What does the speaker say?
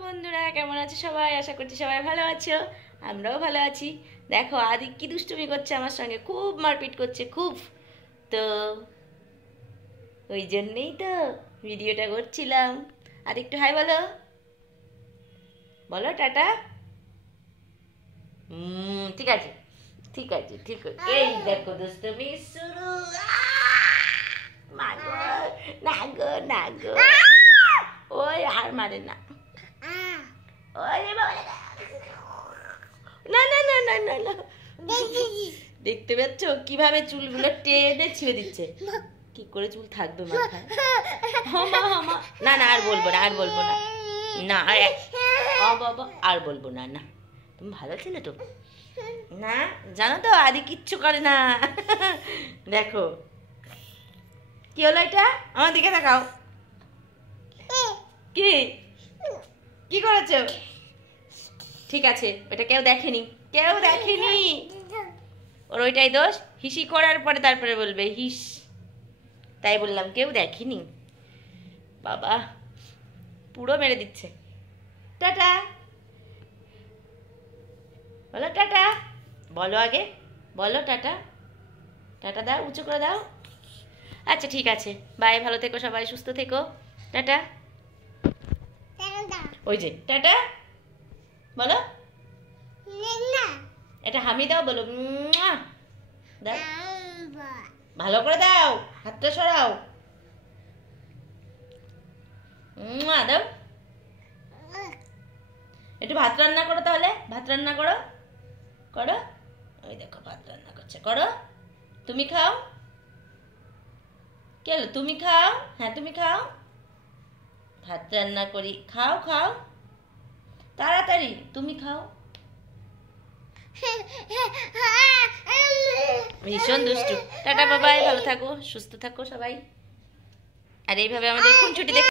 বন্ধুরা কেমন আছো সবাই? আশা করছি সবাই ভালো আছো। আমরাও ভালো আছি। দেখো আদি কি দুষ্টুমি করছে আমার সঙ্গে, খুব মারপিট করছে খুব। তো ওই জন্যেই তো ভিডিওটা করছিলাম। আর একটু হাই বলো, বলো টাটা। ঠিক আছে ঠিক আছে ঠিক আছে। এই দেখো দুষ্টুমি শুরু। মা গো, না গো না গো, ওই আর মারে না। ওরে বাবা, না না না না না না। দেখতে পাচ্ছ কিভাবে চুলগুলো টেনে ছিঁড়ে দিচ্ছে? কি করে চুল থাকবে মাথায়? হামা হামা। না না আর বলবো না, আর বলবো না। না বাবা আর বলবো না। না তুমি ভালো ছিলে তো না, জানো তো আদি কিচ্ছু করে না। দেখো কি হলো এটা, আমার দিকে তাকাও। কি কি করেছো? ঠিক আছে, ওটা কেউ দেখেনি, কেউ দেখেনি। ওর ওইটাই দোষ, হিসি করার পরে তারপরে বলবে হিস। তাই বললাম কেউ দেখেনি। বাবা পুরো মেরে দিচ্ছে। টাটা বলো, টাটা বলো, আগে বলো টাটা। টাটা দাও, উঁচু করে দাও। আচ্ছা ঠিক আছে, বাই, ভালো থেকো সবাই, সুস্থ থেকো, টাটা। ওই যে টাটা বলো, এটা হামি দাও, বলো দাও, ভালো করে দাও, হাতটা সরাও, দাও। একটু ভাত রান্না করো তাহলে, ভাত রান্না করো, করো। ওই দেখো ভাত রান্না করছে, করো। তুমি খাও, কে হলো? তুমি খাও, হ্যাঁ তুমি খাও, ভাত রান্না করি, খাও খাও তাড়াতাড়ি, তুমি খাও। ভীষণ দুষ্টু। টাটা বাবাই, ভালো থাকো, সুস্থ থাকো সবাই। আর এইভাবে আমাদের খুনছুটি দেখে